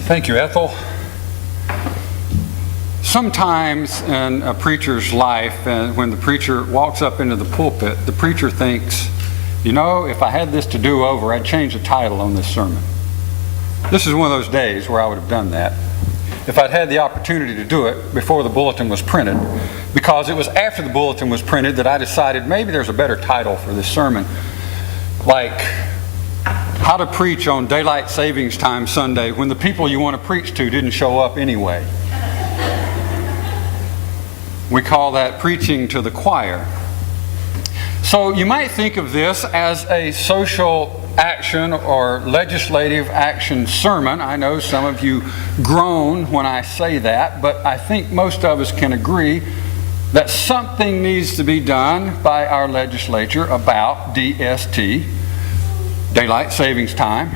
Thank you, Ethel. Sometimes in a preacher's life, and when the preacher walks up into the pulpit, the preacher thinks, you know, if I had this to do over, I'd change the title on this sermon. This is one of those days where I would have done that if I'd had the opportunity to do it before the bulletin was printed, because it was after the bulletin was printed that I decided maybe there's a better title for this sermon, like How to Preach on Daylight Savings Time Sunday when the people you want to preach to didn't show up anyway. We call that preaching to the choir. So you might think of this as a social action or legislative action sermon. I know some of you groan when I say that, but I think most of us can agree that something needs to be done by our legislature about DST, Daylight Savings Time.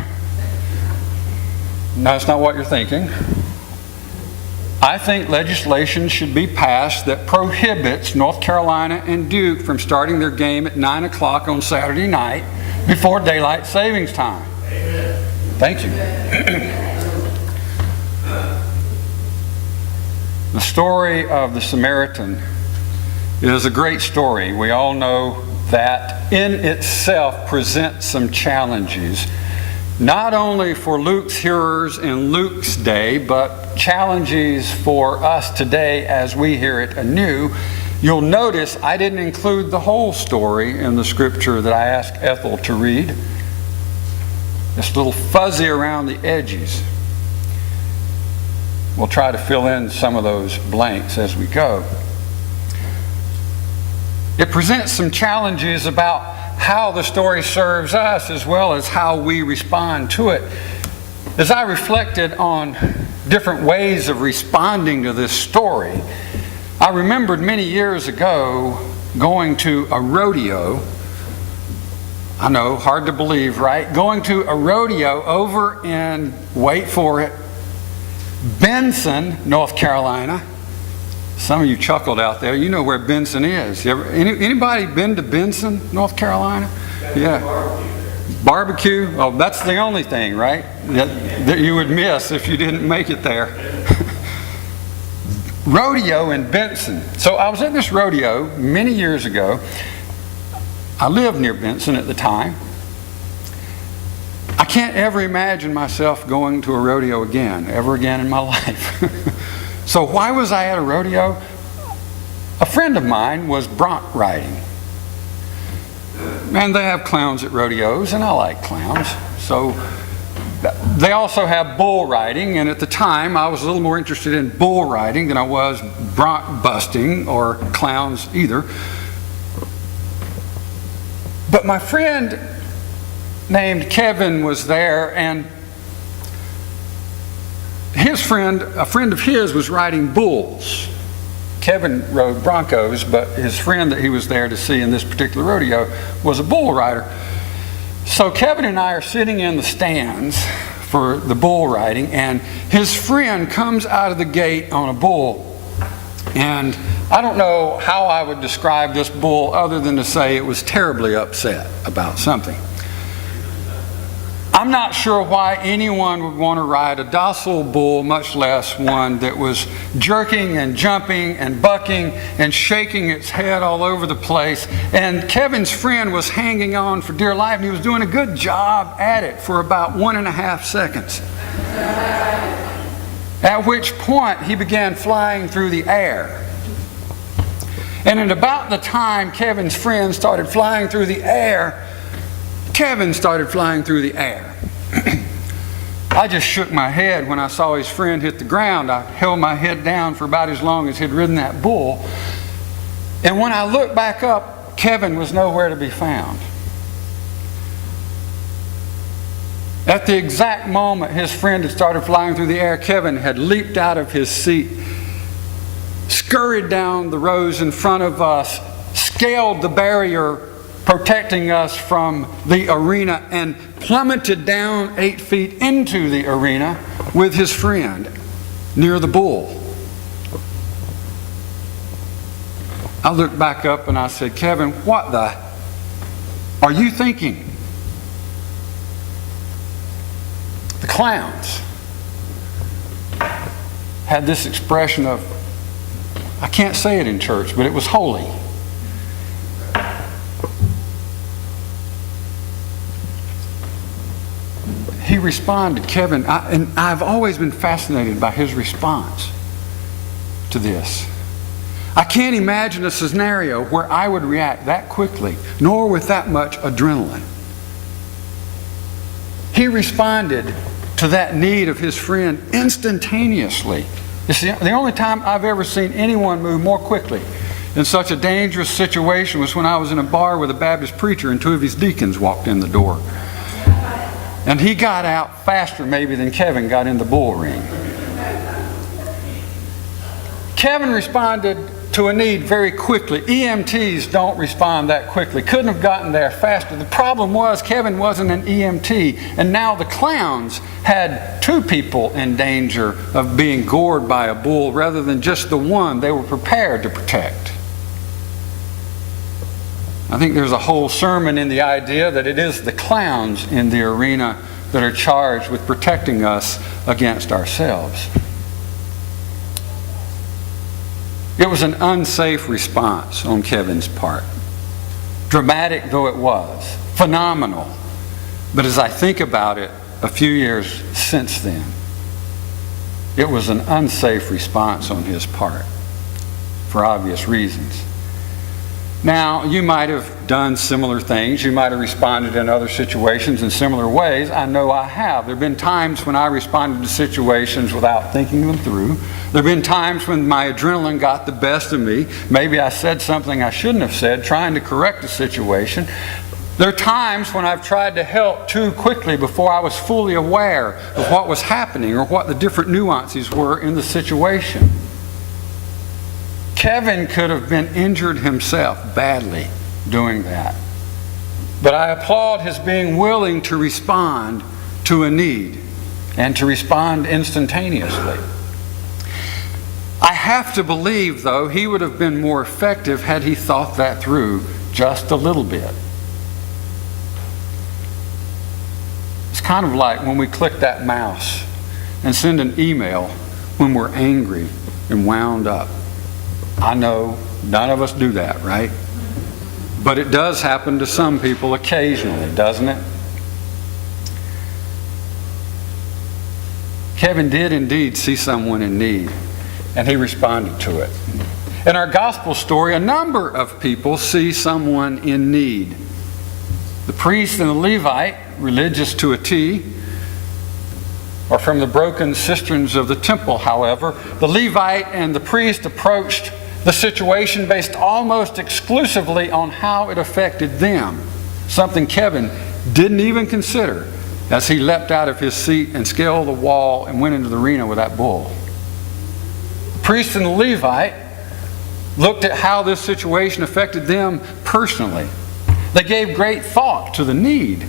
No, that's not what you're thinking. I think legislation should be passed that prohibits North Carolina and Duke from starting their game at 9 o'clock on Saturday night before Daylight Savings Time. Amen. Thank you. The story of the Samaritan is a great story. We all know that in itself presents some challenges, not only for Luke's hearers in Luke's day, but challenges for us today as we hear it anew. You'll notice I didn't include the whole story in the scripture that I asked Ethel to read. It's a little fuzzy around the edges. We'll try to fill in some of those blanks as we go. It presents some challenges about how the story serves us as well as how we respond to it. As I reflected on different ways of responding to this story, I remembered many years ago going to a rodeo. I know, hard to believe, right? Going to a rodeo over in, wait for it, Benson, North Carolina. Some of you chuckled out there. You know where Benson is. Anybody been to Benson, North Carolina? Yeah. Barbecue? Oh, that's the only thing, right? That you would miss if you didn't make it there. Rodeo in Benson. So I was at this rodeo many years ago. I lived near Benson at the time. I can't ever imagine myself going to a rodeo again, ever again in my life. So why was I at a rodeo? A friend of mine was bronc riding. And they have clowns at rodeos, and I like clowns. So they also have bull riding, and at the time I was a little more interested in bull riding than I was bronc busting or clowns either. But my friend named Kevin was there, and his friend, a friend of his, was riding bulls. Kevin rode broncos, but his friend that he was there to see in this particular rodeo was a bull rider. So Kevin and I are sitting in the stands for the bull riding, and his friend comes out of the gate on a bull. And I don't know how I would describe this bull other than to say it was terribly upset about something. I'm not sure why anyone would want to ride a docile bull, much less one that was jerking and jumping and bucking and shaking its head all over the place. And Kevin's friend was hanging on for dear life, and he was doing a good job at it for about 1.5 seconds. At which point he began flying through the air. And at about the time Kevin's friend started flying through the air, Kevin started flying through the air. I just shook my head when I saw his friend hit the ground. I held my head down for about as long as he'd ridden that bull. And when I looked back up, Kevin was nowhere to be found. At the exact moment his friend had started flying through the air, Kevin had leaped out of his seat, scurried down the rows in front of us, scaled the barrier protecting us from the arena, and plummeted down 8 feet into the arena with his friend near the bull. I looked back up and I said, Kevin, what the are you thinking? The clowns. had this expression of, I can't say it in church, but it was holy. He responded, Kevin, and I've always been fascinated by his response to this. I can't imagine a scenario where I would react that quickly, nor with that much adrenaline. He responded to that need of his friend instantaneously. It's the only time I've ever seen anyone move more quickly in such a dangerous situation was when I was in a bar with a Baptist preacher and two of his deacons walked in the door. And he got out faster maybe than Kevin got in the bull ring. Kevin responded to a need very quickly. EMTs don't respond that quickly. Couldn't have gotten there faster. The problem was Kevin wasn't an EMT, and now the clowns had two people in danger of being gored by a bull rather than just the one they were prepared to protect. I think there's a whole sermon in the idea that it is the clowns in the arena that are charged with protecting us against ourselves. It was an unsafe response on Kevin's part. Dramatic though it was, phenomenal. But as I think about it a few years since then, it was an unsafe response on his part for obvious reasons. Now, you might have done similar things. You might have responded in other situations in similar ways. I know I have. There have been times when I responded to situations without thinking them through. There have been times when my adrenaline got the best of me. Maybe I said something I shouldn't have said, trying to correct a situation. There are times when I've tried to help too quickly before I was fully aware of what was happening or what the different nuances were in the situation. Kevin could have been injured himself badly doing that. But I applaud his being willing to respond to a need and to respond instantaneously. I have to believe, though, he would have been more effective had he thought that through just a little bit. It's kind of like when we click that mouse and send an email when we're angry and wound up. I know none of us do that, right? But it does happen to some people occasionally, doesn't it? Kevin did indeed see someone in need, and he responded to it. In our gospel story, a number of people see someone in need. The priest and the Levite, religious to a T, are from the broken cisterns of the temple, however. The Levite and the priest approached the situation based almost exclusively on how it affected them, something Kevin didn't even consider as he leapt out of his seat and scaled the wall and went into the arena with that bull. The priest and the Levite looked at how this situation affected them personally. They gave great thought to the need,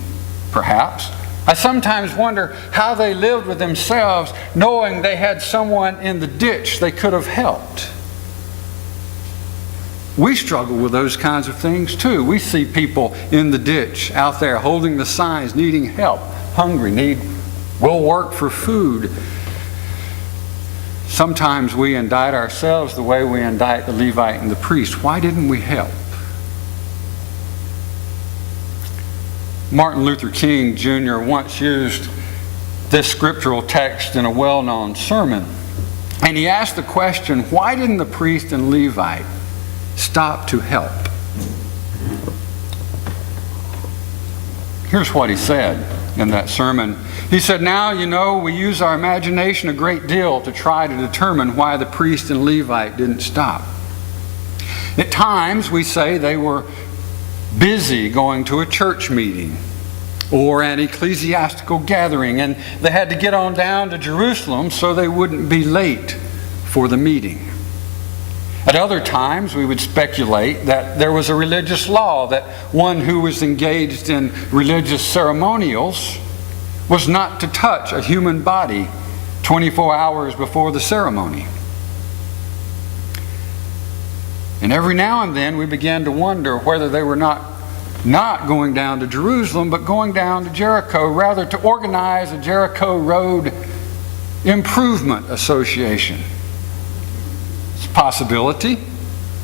perhaps. I sometimes wonder how they lived with themselves knowing they had someone in the ditch they could have helped. We struggle with those kinds of things too. We see people in the ditch out there holding the signs, needing help, hungry, will work for food. Sometimes we indict ourselves the way we indict the Levite and the priest. Why didn't we help? Martin Luther King Jr. once used this scriptural text in a well-known sermon. And he asked the question, why didn't the priest and Levite stop to help? Here's what he said in that sermon. He said, now, we use our imagination a great deal to try to determine why the priest and Levite didn't stop. At times, we say they were busy going to a church meeting or an ecclesiastical gathering, and they had to get on down to Jerusalem so they wouldn't be late for the meeting. At other times, we would speculate that there was a religious law that one who was engaged in religious ceremonials was not to touch a human body 24 hours before the ceremony. And every now and then we began to wonder whether they were not going down to Jerusalem, but going down to Jericho, rather to organize a Jericho road Improvement Association. It's a possibility,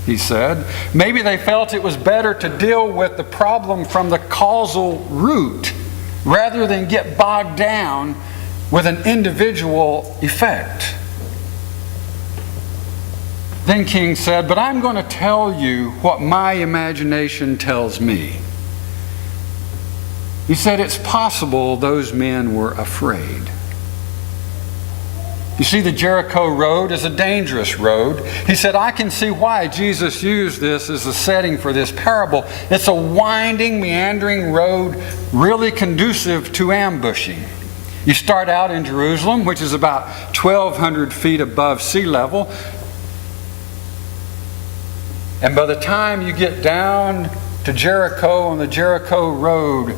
he said. Maybe they felt it was better to deal with the problem from the causal root rather than get bogged down with an individual effect. Then King said, "But I'm going to tell you what my imagination tells me." He said, "It's possible those men were afraid." You see, the Jericho road is a dangerous road. He said, "I can see why Jesus used this as a setting for this parable. It's a winding, meandering road, really conducive to ambushing. You start out in Jerusalem, which is about 1,200 feet above sea level. And by the time you get down to Jericho on the Jericho road,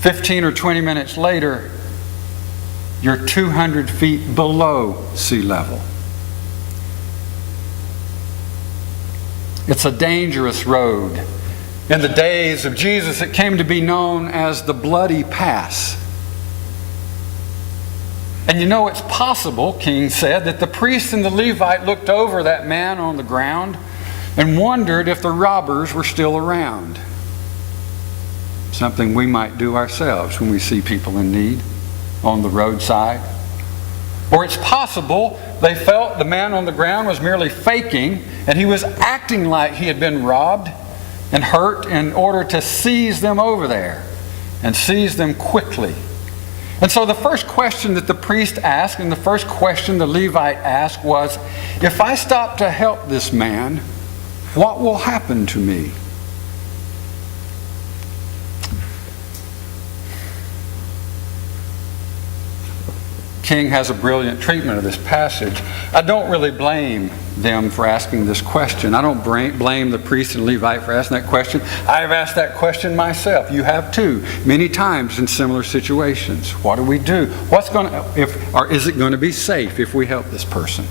15 or 20 minutes later, you're 200 feet below sea level. It's a dangerous road. In the days of Jesus, it came to be known as the Bloody Pass. And you know, it's possible, King said, that the priest and the Levite looked over that man on the ground and wondered if the robbers were still around. Something we might do ourselves when we see people in need on the roadside. Or it's possible they felt the man on the ground was merely faking and he was acting like he had been robbed and hurt in order to seize them over there and seize them quickly. And so the first question that the priest asked and the first question the Levite asked was, "If I stop to help this man, what will happen to me?" King has a brilliant treatment of this passage. I don't really blame them for asking this question. I don't blame the priest and Levite for asking that question. I've asked that question myself. You have too, many times in similar situations. What do we do? Is it going to be safe if we help this person?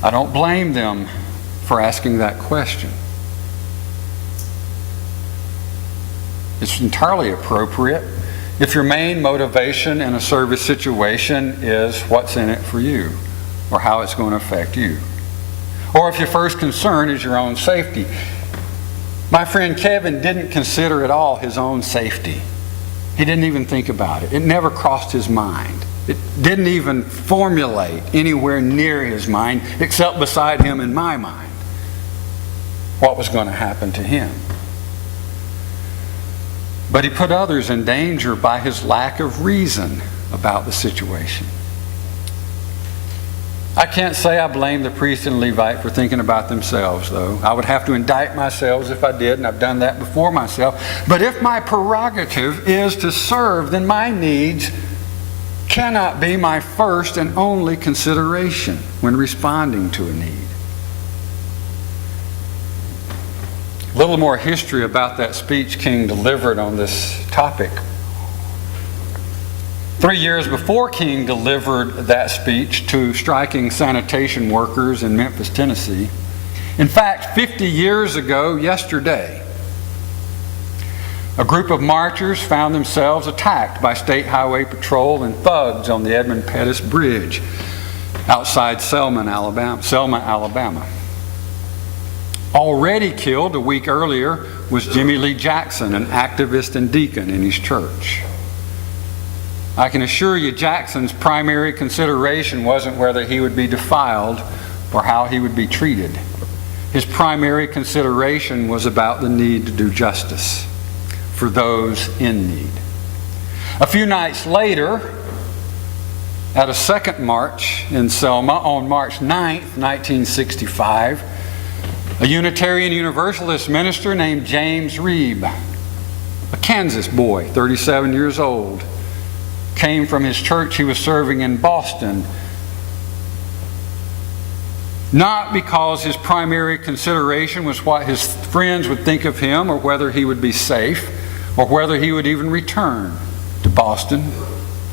I don't blame them for asking that question. It's entirely appropriate if your main motivation in a service situation is what's in it for you or how it's going to affect you. Or if your first concern is your own safety. My friend Kevin didn't consider at all his own safety. He didn't even think about it. It never crossed his mind. It didn't even formulate anywhere near his mind, except beside him in my mind, what was going to happen to him. But he put others in danger by his lack of reason about the situation. I can't say I blame the priest and Levite for thinking about themselves, though. I would have to indict myself if I did, and I've done that before myself. But if my prerogative is to serve, then my needs cannot be my first and only consideration when responding to a need. A little more history about that speech King delivered on this topic. 3 years before King delivered that speech to striking sanitation workers in Memphis, Tennessee, in fact, 50 years ago yesterday, a group of marchers found themselves attacked by State Highway Patrol and thugs on the Edmund Pettus Bridge outside Selma, Alabama. Already killed a week earlier was Jimmy Lee Jackson, an activist and deacon in his church. I can assure you Jackson's primary consideration wasn't whether he would be defiled or how he would be treated. His primary consideration was about the need to do justice for those in need. A few nights later, at a second march in Selma on March 9th, 1965, a Unitarian Universalist minister named James Reeb, a Kansas boy, 37 years old, came from his church he was serving in Boston, not because his primary consideration was what his friends would think of him or whether he would be safe or whether he would even return to Boston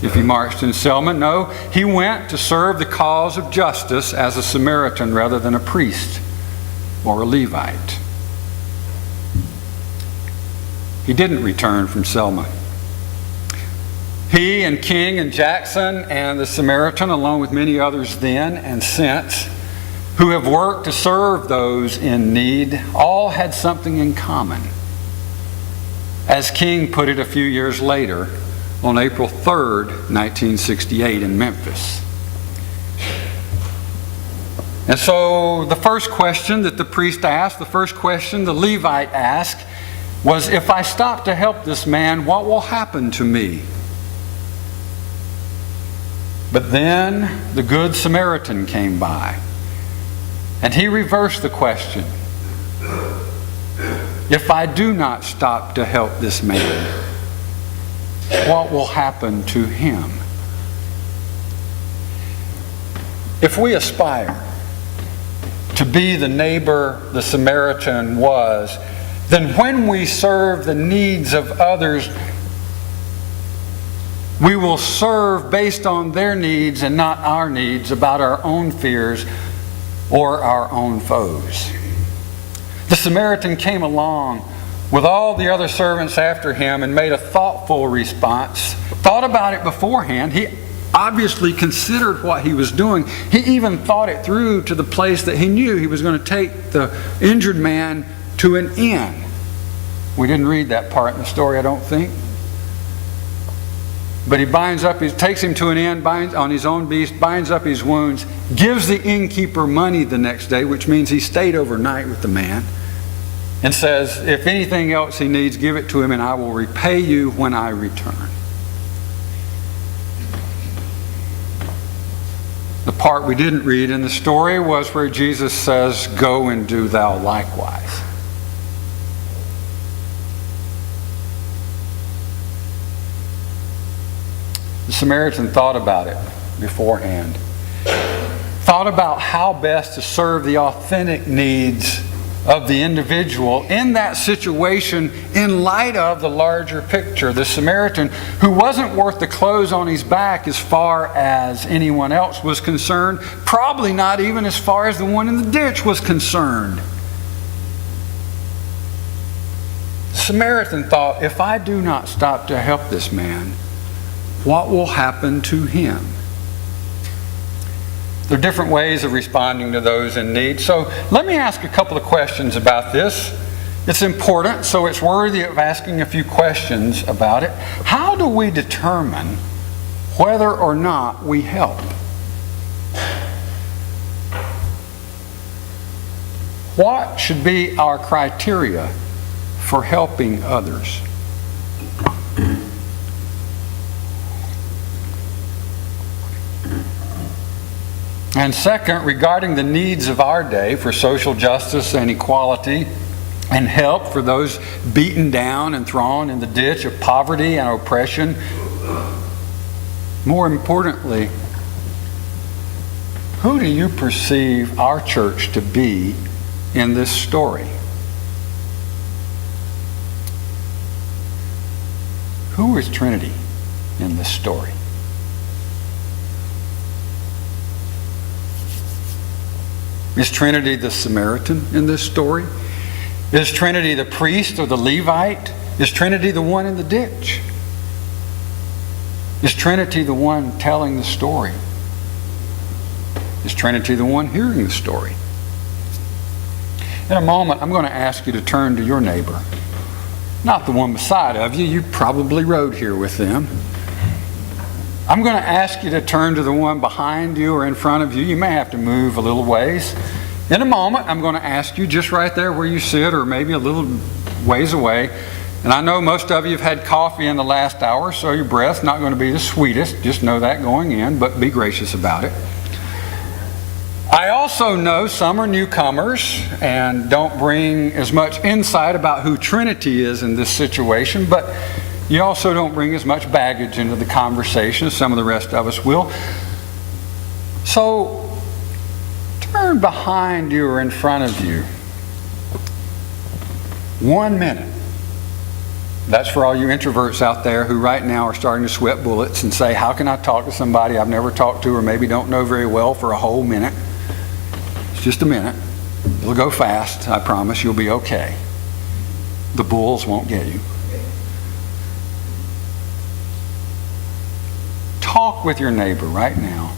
if he marched in Selma. No, he went to serve the cause of justice as a Samaritan rather than a priest or a Levite. He didn't return from Selma. He and King and Jackson and the Samaritan, along with many others then and since, who have worked to serve those in need, all had something in common. As King put it a few years later, on April 3rd, 1968 in Memphis. And so the first question that the priest asked, the first question the Levite asked, was, if I stop to help this man, what will happen to me? But then the Good Samaritan came by, and he reversed the question. If I do not stop to help this man, what will happen to him? If we aspire to be the neighbor the Samaritan was, then when we serve the needs of others, we will serve based on their needs and not our needs, about our own fears or our own foes. The Samaritan came along with all the other servants after him and made a thoughtful response, thought about it beforehand. He obviously considered what he was doing. He even thought it through to the place that he knew he was going to take the injured man to an inn. We didn't read that part in the story, I don't think. But he takes him to an inn, binds on his own beast, binds up his wounds, gives the innkeeper money the next day, which means he stayed overnight with the man, and says, if anything else he needs, give it to him and I will repay you when I return. The part we didn't read in the story was where Jesus says, go and do thou likewise. The Samaritan thought about it beforehand. Thought about how best to serve the authentic needs of the individual in that situation in light of the larger picture. The Samaritan, who wasn't worth the clothes on his back as far as anyone else was concerned, probably not even as far as the one in the ditch was concerned. The Samaritan thought, if I do not stop to help this man, what will happen to him? There are different ways of responding to those in need. So let me ask a couple of questions about this. It's important, so it's worthy of asking a few questions about it. How do we determine whether or not we help? What should be our criteria for helping others? And second, regarding the needs of our day for social justice and equality and help for those beaten down and thrown in the ditch of poverty and oppression, more importantly, who do you perceive our church to be in this story? Who is Trinity in this story? Is Trinity the Samaritan in this story? Is Trinity the priest or the Levite? Is Trinity the one in the ditch? Is Trinity the one telling the story? Is Trinity the one hearing the story? In a moment, I'm going to ask you to turn to your neighbor. Not the one beside of you. You probably rode here with them. I'm going to ask you to turn to the one behind you or in front of you. You may have to move a little ways. In a moment, I'm going to ask you just right there where you sit or maybe a little ways away. And I know most of you have had coffee in the last hour, so your breath's not going to be the sweetest. Just know that going in, but be gracious about it. I also know some are newcomers and don't bring as much insight about who Trinity is in this situation, but you also don't bring as much baggage into the conversation as some of the rest of us will. So turn behind you or in front of you. 1 minute. That's for all you introverts out there who right now are starting to sweat bullets and say, how can I talk to somebody I've never talked to or maybe don't know very well for a whole minute? It's just a minute. It'll go fast. I promise you'll be okay. The bulls won't get you. talk with your neighbor right now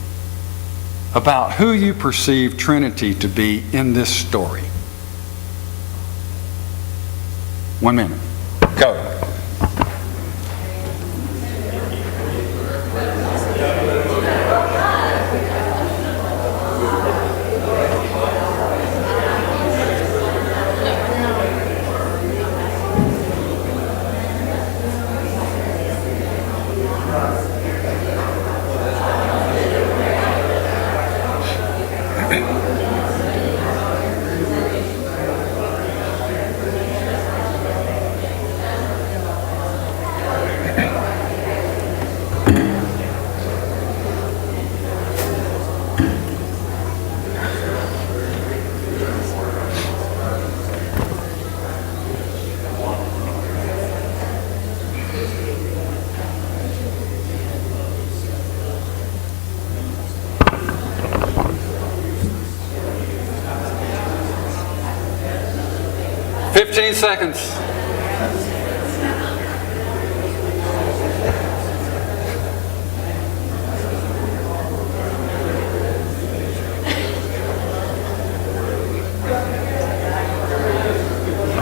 about who you perceive Trinity to be in this story. 1 minute. Go. "15 seconds.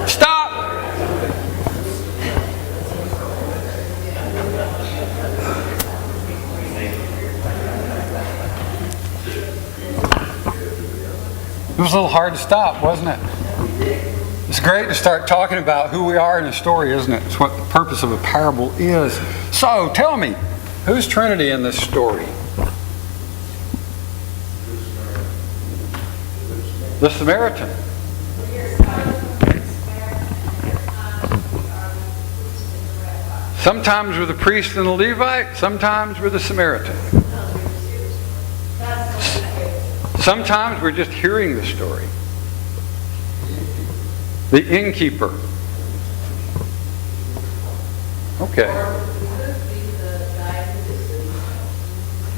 Stop. It was a little hard to stop, wasn't it? It's great to start talking about who we are in a story, isn't it? It's what the purpose of a parable is. So, tell me, who's Trinity in this story? The Samaritan. Sometimes we're the priest and the Levite, sometimes we're the Samaritan. Sometimes we're just hearing the story. The innkeeper. Okay.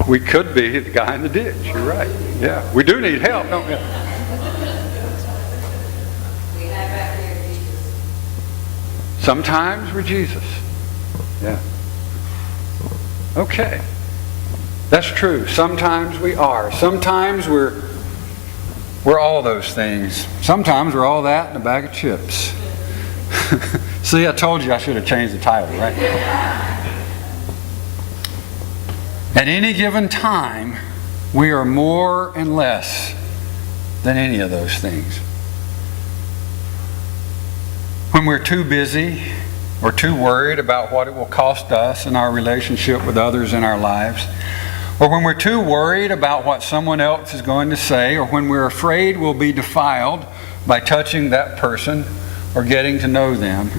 We could be the guy in the ditch. You're right. Yeah. We do need help, don't we? Sometimes we're Jesus. Yeah. Okay. That's true. Sometimes we are. Sometimes we're all those things. Sometimes we're all that and a bag of chips. See, I told you I should have changed the title, right? At any given time, we are more and less than any of those things. When we're too busy or too worried about what it will cost us in our relationship with others in our lives, or when we're too worried about what someone else is going to say, or when we're afraid we'll be defiled by touching that person or getting to know them,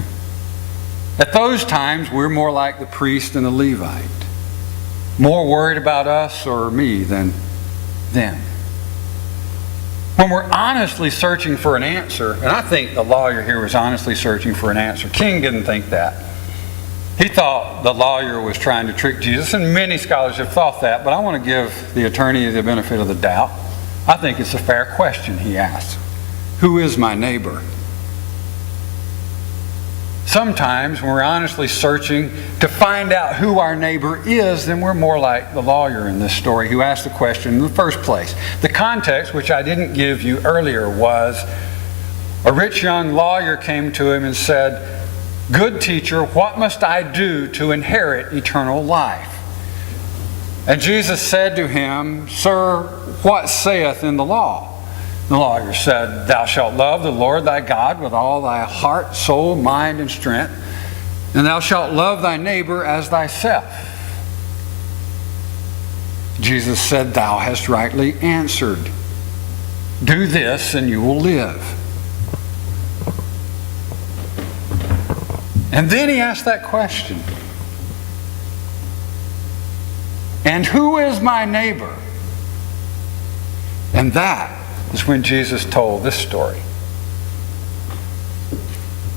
at those times we're more like the priest and the Levite, more worried about us or me than them. When we're honestly searching for an answer, and I think the lawyer here was honestly searching for an answer. King didn't think that. He thought the lawyer was trying to trick Jesus, and many scholars have thought that, but I want to give the attorney the benefit of the doubt. I think it's a fair question he asked. Who is my neighbor? Sometimes when we're honestly searching to find out who our neighbor is, then we're more like the lawyer in this story who asked the question in the first place. The context, which I didn't give you earlier, was a rich young lawyer came to him and said, "Good teacher, what must I do to inherit eternal life?" And Jesus said to him, "Sir, what saith in the law?" The lawyer said, "Thou shalt love the Lord thy God with all thy heart, soul, mind, and strength, and thou shalt love thy neighbor as thyself." Jesus said, "Thou hast rightly answered. Do this and you will live." And then he asked that question. And who is my neighbor? And that is when Jesus told this story.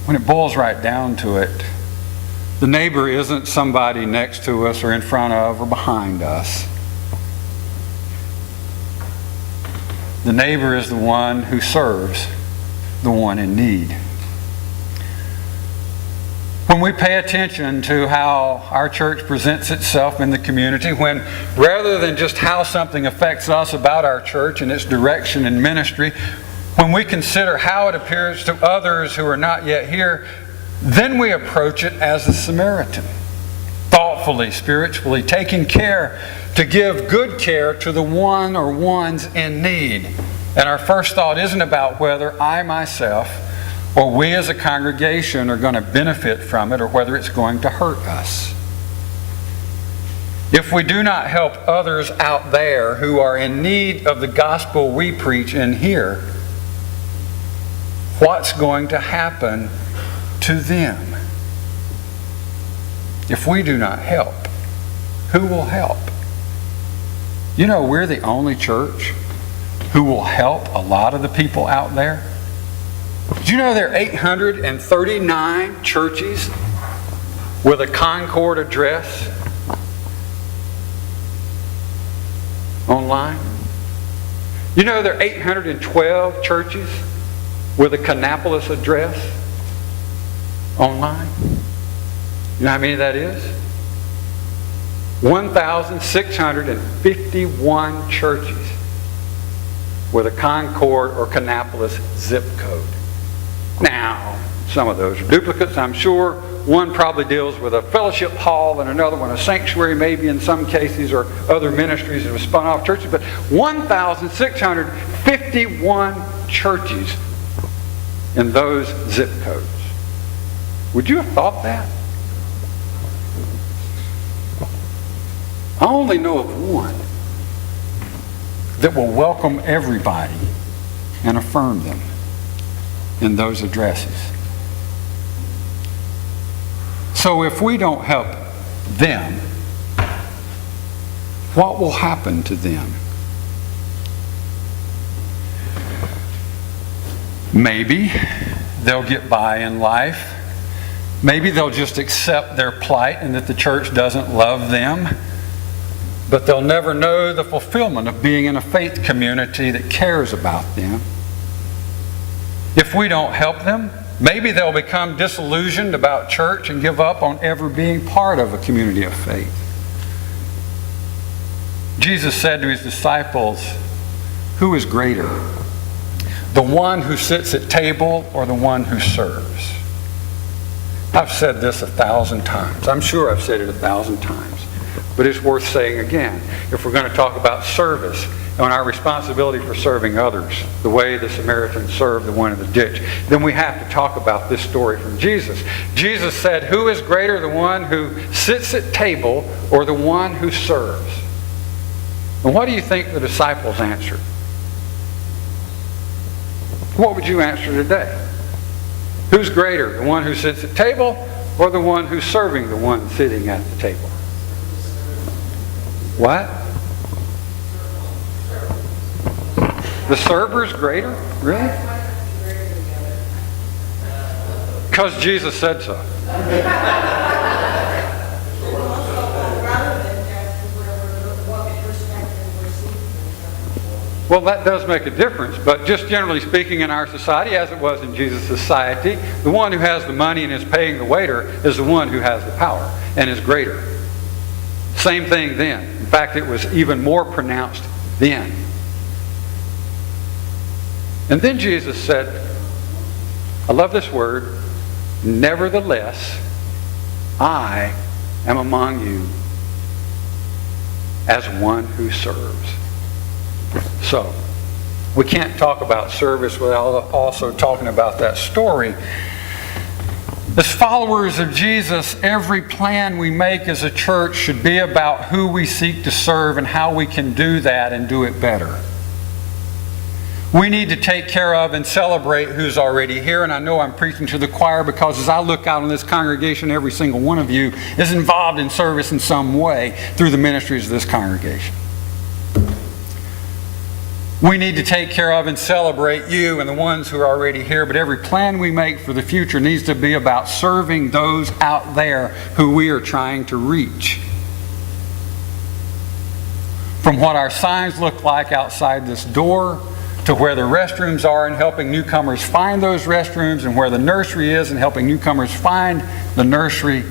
When it boils right down to it, the neighbor isn't somebody next to us or in front of or behind us. The neighbor is the one who serves the one in need. When when we pay attention to how our church presents itself in the community, when rather than just how something affects us about our church and its direction and ministry, when we consider how it appears to others who are not yet here, then we approach it as a Samaritan, thoughtfully, spiritually, taking care to give good care to the one or ones in need. And our first thought isn't about whether I myself or we as a congregation are going to benefit from it or whether it's going to hurt us. If we do not help others out there who are in need of the gospel we preach in here, what's going to happen to them? If we do not help, who will help? You know, we're the only church who will help a lot of the people out there. Did you know there are 839 churches with a Concord address online? You know there are 812 churches with a Kannapolis address online? You know how many that is? 1,651 churches with a Concord or Kannapolis zip code. Now, some of those are duplicates, I'm sure. One probably deals with a fellowship hall and another one a sanctuary, maybe in some cases, or other ministries that have spun off churches. But 1,651 churches in those zip codes. Would you have thought that? I only know of one that will welcome everybody and affirm them in those addresses. So if we don't help them, what will happen to them? Maybe they'll get by in life. Maybe they'll just accept their plight and that the church doesn't love them. But they'll never know the fulfillment of being in a faith community that cares about them. If we don't help them, maybe they'll become disillusioned about church and give up on ever being part of a community of faith. Jesus said to his disciples, who is greater? The one who sits at table or the one who serves? I've said this 1,000 times. I'm sure I've said it 1,000 times. But it's worth saying again. If we're going to talk about service and our responsibility for serving others, the way the Samaritan served the one in the ditch, then we have to talk about this story from Jesus. Jesus said, who is greater, the one who sits at table or the one who serves? And what do you think the disciples answered? What would you answer today? Who's greater, the one who sits at table or the one who's serving the one sitting at the table? What? The server's greater? Really? Because Jesus said so. Well, that does make a difference, but just generally speaking in our society, as it was in Jesus' society, the one who has the money and is paying the waiter is the one who has the power and is greater. Same thing then. In fact, it was even more pronounced then. And then Jesus said, I love this word, nevertheless, I am among you as one who serves. So, we can't talk about service without also talking about that story. As followers of Jesus, every plan we make as a church should be about who we seek to serve and how we can do that and do it better. We need to take care of and celebrate who's already here. And I know I'm preaching to the choir because as I look out on this congregation, every single one of you is involved in service in some way through the ministries of this congregation. We need to take care of and celebrate you and the ones who are already here, but every plan we make for the future needs to be about serving those out there who we are trying to reach. From what our signs look like outside this door to where the restrooms are and helping newcomers find those restrooms, and where the nursery is and helping newcomers find the nursery,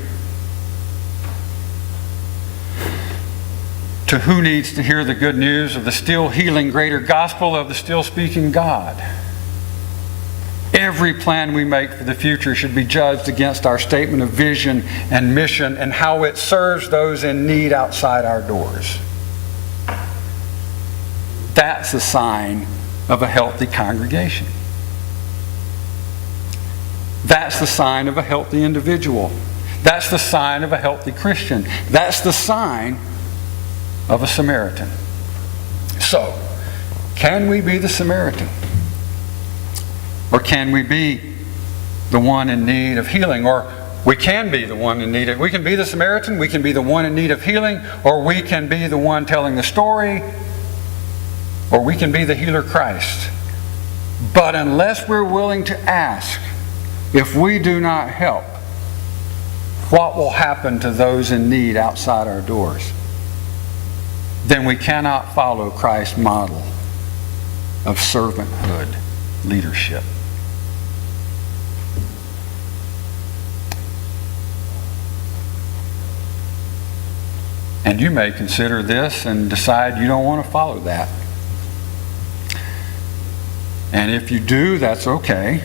to who needs to hear the good news of the still healing greater gospel of the still speaking God. Every plan we make for the future should be judged against our statement of vision and mission and how it serves those in need outside our doors. That's a sign of a healthy congregation. That's the sign of a healthy individual. That's the sign of a healthy Christian. That's the sign of a Samaritan. So, can we be the Samaritan? Or can we be the one in need of healing? Or we can be the one in need of... We can be the Samaritan, we can be the one in need of healing, or we can be the one telling the story, or we can be the healer Christ. But unless we're willing to ask, if we do not help, what will happen to those in need outside our doors? Then we cannot follow Christ's model of servanthood leadership. And you may consider this and decide you don't want to follow that. And if you do, that's okay.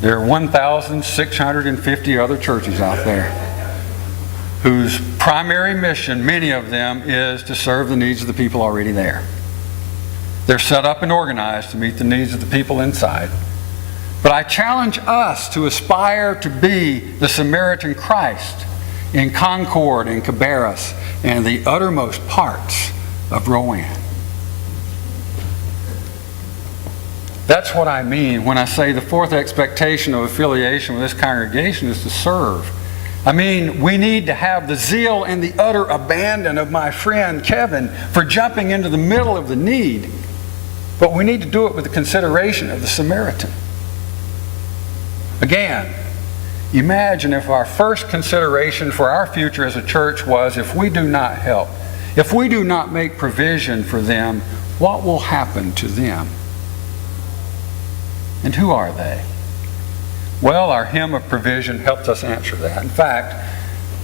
There are 1,650 other churches out there whose primary mission, many of them, is to serve the needs of the people already there. They're set up and organized to meet the needs of the people inside. But I challenge us to aspire to be the Samaritan Christ in Concord and Cabarrus and the uttermost parts of Rowan. That's what I mean when I say the fourth expectation of affiliation with this congregation is to serve. I mean, we need to have the zeal and the utter abandon of my friend Kevin for jumping into the middle of the need, but we need to do it with the consideration of the Samaritan. Again, imagine if our first consideration for our future as a church was, if we do not help, if we do not make provision for them, what will happen to them? And who are they? Well, our hymn of provision helps us answer that. In fact,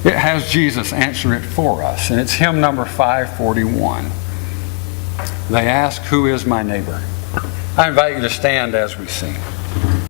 it has Jesus answer it for us, and it's hymn number 541. They ask, "Who is my neighbor?" I invite you to stand as we sing.